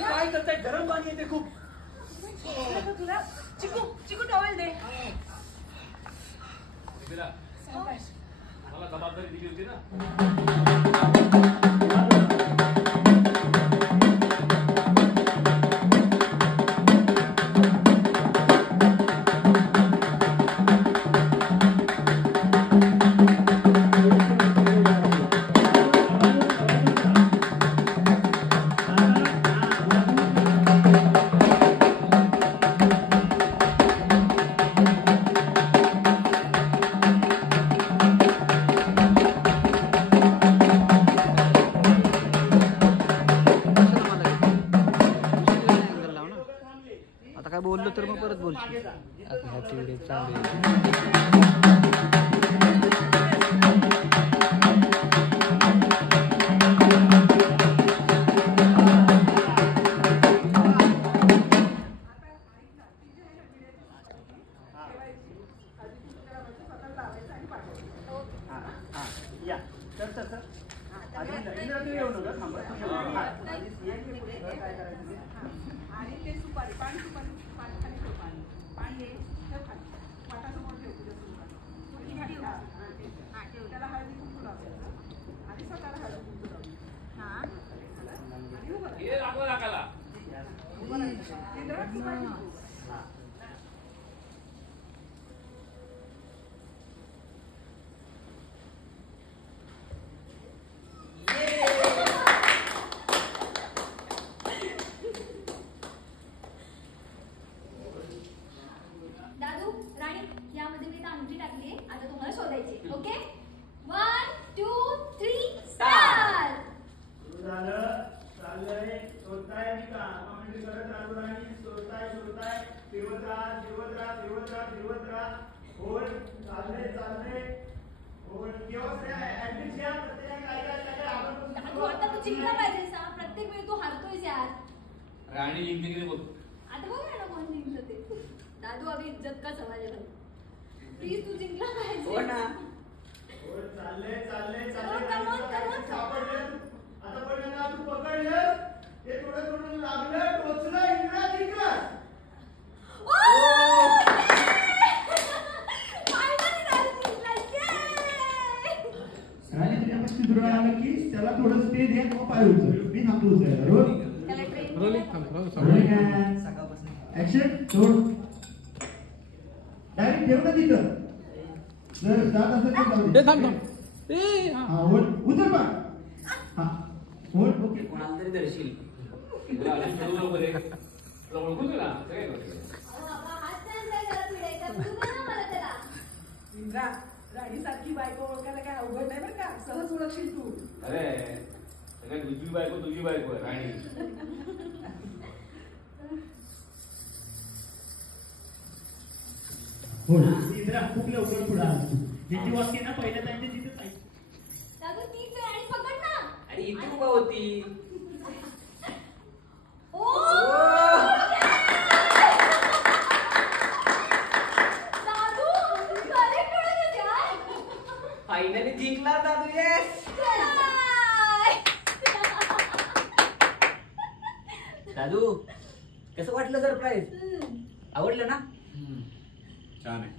काय करताय? गरम पाणी येते खूप. तुला चिकू चिकू टॉवेल दे. मला जबाबदारी दिली होती ना. काय बोललो तर मग परत बोलशील. या तर तसं आणि ते सुपारी पाणी सुपारी पाणी खाली ठेव. पाणी पाणी ठेव खाली पाटासमोर ठेव तुझ्या सुपारी त्याला हळदी कुंकू लावायचं आणि स्वतःला हळदी कुंकू लावायचं. आणि उभं राहायचं. दादू राणी यामध्ये मी अंगठी टाकली. आता तुम्हाला शोधायची. Okay 1 2 3 start. झालं चाललंय शोधताय मी का कमेंट करत राहतो राणी. शोधताय फिरवत राहा होल्ड चाललंय होल्ड केव्हा ऍडमिट घ्या प्रत्येक दादू आता तू जिंकला पाहिजेस. प्रत्येक वेळी तू हारतोयस यार. राणी जिंकली की बघ. आता बघ ना कोण जिंकलं ते. दादू अभी इज्जत का सवाल है भाई. प्लीज तू जिंकला पाहिजे. हो ना. चाललंय come on. सापडलं आता पहिल्यांदा तू पकडलं ते थोडं लागलं टोचलं इकडं तिकडं. राणी तुझ्यापाशी दुराळ आलं की त्याला थोडं स्पेस दे मग पाय उचल. मी थांबतो उचलायला. ऍक्शन सोड. डायरेक्ट ठेव ना तिथं. जर जात असेल तर जाऊ दे. हा होल्ड उचल पा. हा होल्ड ओके. कोणाला तरी दर्शील. ओळखून ना इंद्रा राणी सारखी बायको ओळखायला काय अवघड नाही बरं का. सहज ओळखशील तू. अरे सगळ्यात तुझी बायको आहे राणी. हो इंद्रा खूप लवकर पुढे आला तू. ज्याची वाक्य ना पहिल्या टाइम तिथे दादू तीच आहे आणि पकड ना. अरे इथे उभा होती. ओ दादू करेक्ट ओळखलं यार. फायनली जिंकला दादू. येस. दादू कसं वाटलं सरप्राईज? आवडलं ना? छान आहे.